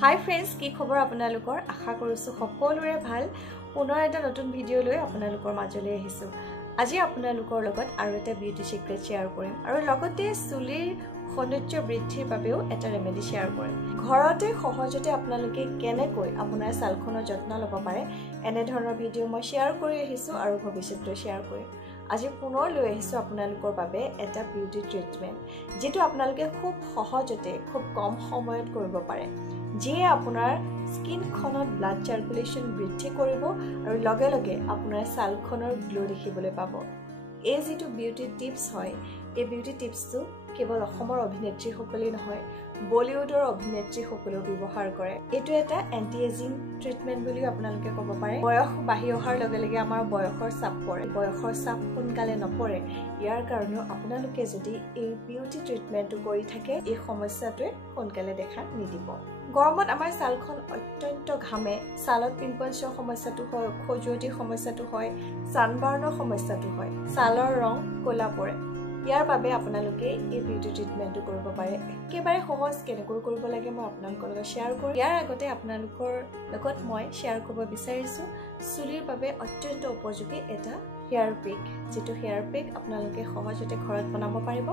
hi friends की खबर आपनालोকৰ आशा কৰিছো সকলোৰে ভাল পুনৰ এটা নতুন ভিডিও লৈ आपनालोকৰ মাজলৈ আহিছো আজি आपनालोকৰ লগত আৰু এটা বিউটি সিক্ৰেট শেয়াৰ কৰিম আৰু লগতে চুলিৰ সৌন্দৰ্য বৃদ্ধিৰ বাবেও এটা ৰেমেডি শেয়াৰ কৰিম ঘৰতে সহজতে আপোনালোকে কেনেকৈ আপোনাৰ ছালখনৰ যত্ন ল'ব পাৰে এনে ধৰণৰ ভিডিও মই শেয়াৰ কৰি আহিছো আৰু ভৱিষ্যতেও শেয়াৰ কৰিম আজি পুনৰ লৈ আহিছো আপোনালোকৰ বাবে এটা বিউটি ট্ৰিটমেন্ট যেটো আপোনালোকে খুব সহজতে খুব কম সময়ত কৰিব পাৰে যিয়ে আপোনাৰ স্কিন খনত ব্লাড সাৰ্কুলেশন বৃদ্ধি কৰিব আৰু লগে লগে আপোনাৰ ছালখনৰ গ্লো দেখিবলৈ পাব এই যেটো বিউটি টিপস হয় এই বিউটি টিপসটো কেৱল অসমৰ অভিনেত্ৰী সকলেই নহয় বলিউডৰ অভিনেত্ৰী সকলেও ব্যৱহাৰ কৰে এটো এটা এন্টি এজিং ট্ৰিটমেন্ট বুলি আপোনালোকে ক'ব পাৰে বয়স বাঢ়ি অহাৰ লগে লগে আমাৰ বয়সৰ চাপ পৰে বয়সৰ চাপ সোনকালে নপৰে ইয়াৰ কাৰণে আপোনালোকে যদি এই বিউটি ট্ৰিটমেন্টটো কৰি থাকে এই সমস্যাটোৱে সোনকালে দেখা নিদিব গৰমত আমাৰ ছালখন অত্যন্ত ঘামে ছালত পিম্পলছৰ সমস্যাটো হয় খজুৱতিৰ সমস্যাটো হয় সানবাৰ্ণৰ সমস্যাটো হয় ছালৰ ৰং ক'লা পৰে ইয়াৰ বাবে আপোনালোকে এই বিউটি ট্ৰিটমেন্টটো কৰিব পাৰে একেবাৰে সহজ কেনেকৈ কৰিব লাগে মই আপোনালোকৰ লগত শেয়াৰ কৰিম ইয়াৰ আগতে আপোনালোকৰ লগত মই শেয়াৰ কৰিব বিচাৰিছো চুলিৰ বাবে অত্যন্ত উপযোগী এটা হেয়াৰ পিক যেটো হেয়াৰ পিক আপোনালোকে সহজতে ঘৰত বনাব পাৰিব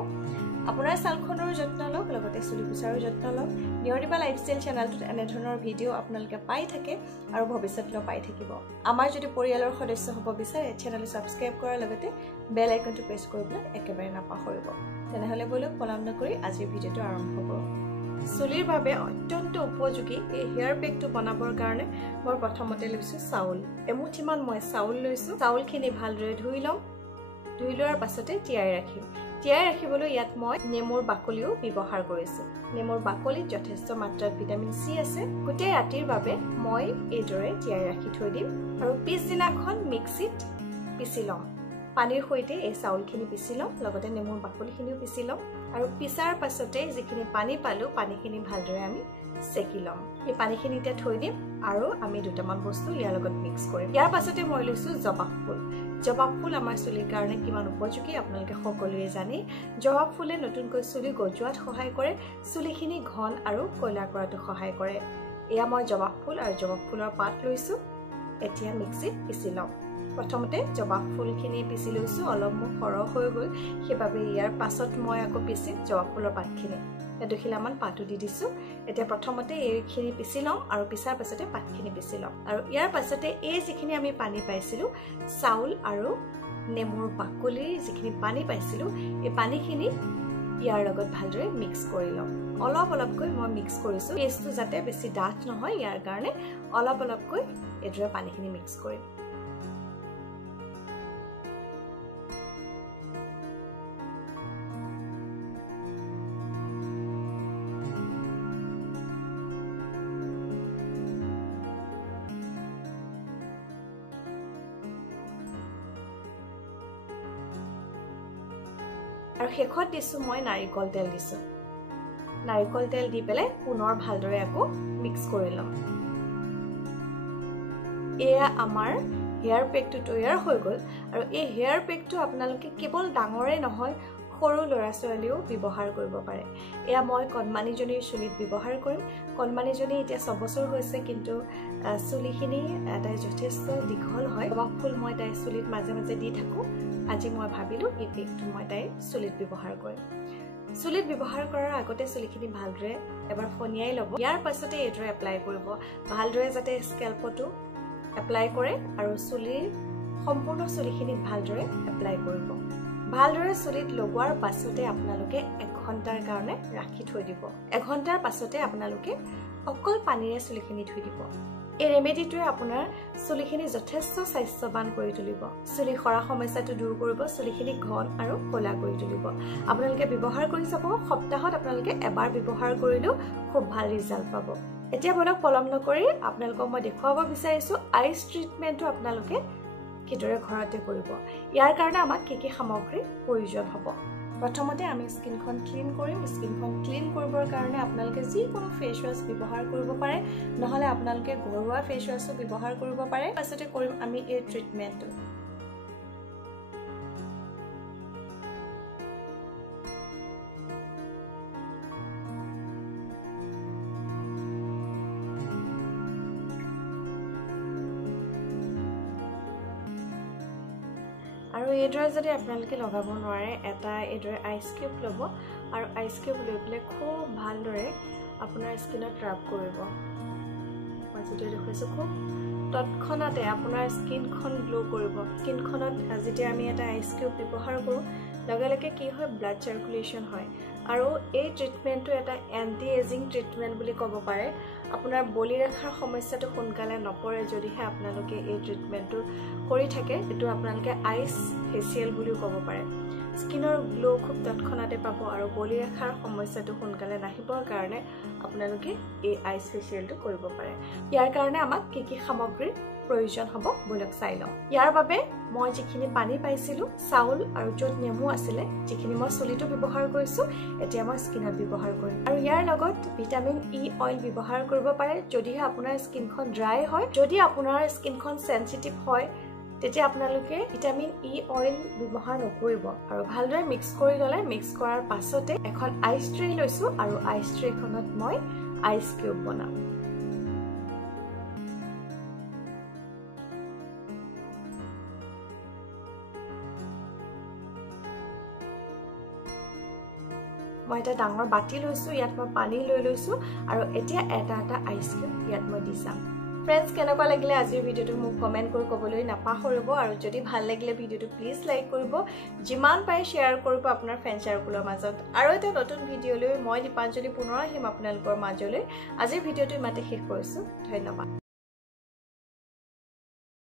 আপোনাৰ ছালখনৰ যত্ন লওক লগতে চুলি কুচাৰৰ যত্ন লওক নিয়ৰিবা লাইফষ্টাইল চেনেলটোত এনে ধৰণৰ ভিডিও আপোনালোকে পাই থাকে আৰু ভৱিষ্যতেও পাই থাকিব আমাৰ যদি পৰিয়ালৰ সদস্য হ'ব বিচাৰে চেনেলটো সাবস্ক্ৰাইব কৰাৰ লগতে বেল আইকনটো প্ৰেছ কৰিবলৈ একেবাৰে নাপাহৰিব তেনেহলে বলক পলম নকৰি আজিৰ ভিডিওটো আৰম্ভ কৰোঁ চুলিৰ বাবে অত্যন্ত উপযোগী এই হেয়াৰ পেকটো বনাবৰ কাৰণে মই প্ৰথমতে লৈছো চাউল এমুঠিমান মই চাউল লৈছো চাউলখিনি ভালদৰে ধুই লম ধুই লোৱাৰ পাছতে তিয়াই ৰাখিম তিয়াই ৰাখিবলৈ ইয়াত মই নেমুৰ বাকলিও ব্যৱহাৰ কৰিছো নেমুৰ বাকলিত যথেষ্ট মাত্ৰাত ভিটামিন সি আছে গোটেই ৰাতিৰ বাবে মই এইদৰে তিয়াই ৰাখি থৈ দিম আৰু পিছদিনাখন মিক্সিত পিছি লম পানীৰ সৈতে এই চাউলখিনি পিছি লম লগতে নেমুৰ বাকলিখিনিও পিছি লম আৰু পিছাৰ পাছতে যিখিনি পানী পালো পানীখিনি ভালদৰে আমি সেকি লম এই পানীখিনিতে থৈ দিম আৰু আমি দুটামান বস্তু ইয়াৰ লগত মিক্স কৰিম ইয়াৰ পাছতে মই লৈছো জবা ফুল আমাৰ চুলিৰ কাৰণে কিমান উপযোগী আপোনালোকে সকলোৱে জানে জবা ফুলে নতুনকৈ চুলি গজুৱাত সহায় কৰে চুলিখিনি ঘন আৰু কলা কৰাটো সহায় কৰে এয়া মই জবা ফুল আৰু জবা ফুলৰ পাত লৈছো এতিয়া মিক্সিত পিছি লম প্ৰথমতে জবা ফুলখিনি পিছি লৈছো অলপ মোৰ সৰহ হৈ গল সেইবাবে ইয়াৰ পাছত মই আকৌ পিছি জবা ফুলৰ পাতখিনি দুখিলামান পাতু দি দিছো এতিয়া প্ৰথমতে এইখিনি পিছি লম আৰু পিছাৰ পাছতে পাতখিনি পিছি লম আৰু ইয়াৰ পাছতে এই যিখিনি আমি পানী পাইছিলো চাউল আৰু নেমুৰ বাকলিৰ যিখিনি পানী পাইছিলো এই পানীখিনি ইয়াৰ লগত ভালদৰে মিক্স কৰি লম অলপ অলপকৈ মই মিক্স কৰিছো পেষ্টটো যাতে বেছি ডাঠ নহয় ইয়াৰ কাৰণে অলপ অলপকৈ এডৰা পানীখিনি মিক্স কৰিম আৰু শেষত দিছো মই নাৰিকল তেল দিছো নাৰিকল তেল দি পেলাই পুনৰ ভালদৰে আকৌ মিক্স কৰি লম এয়া আমাৰ হেয়াৰ পেকটো তৈয়াৰ হৈ গল আৰু এই হেয়াৰ পেকটো আপোনালোকে কেৱল ডাঙৰে নহয় সৰু ল'ৰা ছোৱালীও ব্যৱহাৰ কৰিব পাৰে এয়া মই কণমানিজনীৰ চুলিত ব্যৱহাৰ কৰিম কণমানিজনী এতিয়া 6 বছৰ হৈছে কিন্তু চুলিখিনি তাই যথেষ্ট দীঘল হয় জবা ফুল মই তাই চুলিত মাজে মাজে দি থাকো আজি মই ভাবিলো এই পেকটো মই তাই চুলিত ব্যৱহাৰ কৰিম চুলিত ব্যৱহাৰ কৰাৰ আগতে চুলিখিনি ভালদৰে এবাৰ ফনিয়াই ল'ব ইয়াৰ পাছতে এইদৰে এপ্লাই কৰিব ভালদৰে যাতে স্কেল্পটো এপ্লাই কৰে আৰু চুলিৰ সম্পূৰ্ণ চুলিখিনি ভালদৰে এপ্লাই কৰিব ভালদৰে চুলিত লগোৱাৰ পাছতে আপোনালোকে 1 ঘণ্টাৰ কাৰণে ৰাখি থৈ দিব 1 ঘণ্টাৰ পাছতে আপোনালোকে অকল পানীৰে চুলিখিনি ধুই দিব এই ৰেমেডিটোৱে আপোনাৰ চুলিখিনি যথেষ্ট স্বাস্থ্যৱান কৰি তুলিব চুলি খৰা সমস্যাটো দূৰ কৰিব চুলিখিনি ঘন আৰু ক'লা কৰি তুলিব আপোনালোকে ব্যৱহাৰ কৰি চাব সপ্তাহত আপোনালোকে এবাৰ ব্যৱহাৰ কৰিলেও খুব ভাল ৰিজাল্ট পাব এতিয়া বলক পলম নকৰি আপোনালোকক মই দেখুৱাব বিচাৰিছো আইচ ট্ৰিটমেন্টটো আপোনালোকে কিদৰে ঘৰতে কৰিব ইয়াৰ কাৰণে আমাক কি সামগ্ৰী প্ৰয়োজন হ'ব প্ৰথমতে আমি স্কিনখন ক্লিন কৰিম স্কিনখন ক্লিন কৰিবৰ কাৰণে আপোনালোকে যিকোনো ফেস ওয়াশ ব্যৱহাৰ কৰিব পাৰে নহলে আপোনালোকে ঘৰুৱা ফেস ওয়াশো ব্যৱহাৰ কৰিব পাৰে পাছতে কৰিম আমি এই ট্ৰিটমেন্টটো এইদৰে যদি আপোনালোকে লগাব নোৱাৰে এটা এইদৰে আইচ কিউব ল'ব আৰু আইচ কিউব লৈ পেলাই খুব ভালদৰে আপোনাৰ স্কিনত ৰাব কৰিব মই যেতিয়া দেখুৱাইছোঁ খুব তৎক্ষণাতে আপোনাৰ স্কিনখন গ্লো কৰিব স্কিনখনত যেতিয়া আমি এটা আইচ কিউব ব্যৱহাৰ কৰোঁ লগে লগে কি হয় ব্লাড চাৰ্কুলেশ্যন হয় আৰু এই ট্ৰিটমেণ্টটো এটা এণ্টি এজিং ট্ৰিটমেণ্ট বুলি ক'ব পাৰে আপোনাৰ বলি ৰেখাৰ সমস্যাটো সোনকালে নপৰে যদিহে আপোনালোকে এই ট্ৰিটমেণ্টটো কৰি থাকে এইটো আপোনালোকে আইচ ফেচিয়েল বুলিও ক'ব পাৰে স্কিনৰ গ্লো খুব তৎক্ষণাতে পাব আৰু বলি ৰেখাৰ সমস্যাটো সোনকালে নাহিবৰ কাৰণে আপোনালোকে এই আইচ ফেচিয়েলটো কৰিব পাৰে ইয়াৰ কাৰণে আমাক কি কি সামগ্ৰীৰ প্ৰয়োজন হ'ব বলক চাই লওঁ ইয়াৰ বাবে মই যিখিনি পানী পাইছিলোঁ চাউল আৰু য'ত নেমু আছিলে যিখিনি মই চুলিটো ব্যৱহাৰ কৰিছোঁ এতিয়া মই স্কিনত ব্যৱহাৰ কৰিম আৰু ইয়াৰ লগত ভিটামিন ই অইল ব্যৱহাৰ কৰিব পাৰে যদিহে আপোনাৰ স্কিনখন ড্ৰাই হয় যদি আপোনাৰ স্কিনখন সেনচিটিভ হয় তেতিয়া আপোনালোকে ভিটামিন ই অইল ব্যৱহাৰ নকৰিব আৰু ভালদৰে মিক্স কৰি ল'লে মিক্স কৰাৰ পাছতে এখন আইচ ট্ৰে লৈছোঁ আৰু আইচ ট্ৰেখনত মই আইচ কিউব বনাম মই এটা ডাঙৰ বাটি লৈছোঁ ইয়াত মই পানী লৈ লৈছোঁ আৰু এতিয়া এটা এটা আইচ কিউব ইয়াত মই দি যাম ফ্ৰেণ্ডছ কেনেকুৱা লাগিলে আজিৰ ভিডিঅ'টো মোক কমেণ্ট কৰি ক'বলৈ নাপাহৰিব আৰু যদি ভাল লাগিলে ভিডিঅ'টো প্লিজ লাইক কৰিব যিমান পাৰে শ্বেয়াৰ কৰিব আপোনাৰ ফ্ৰেণ্ড চাৰ্কুলৰ মাজত আৰু এটা নতুন ভিডিঅ'লৈ মই দীপাঞ্জলি পুনৰ আহিম আপোনালোকৰ মাজলৈ আজিৰ ভিডিঅ'টো ইমানতে শেষ কৰিছোঁ ধন্যবাদ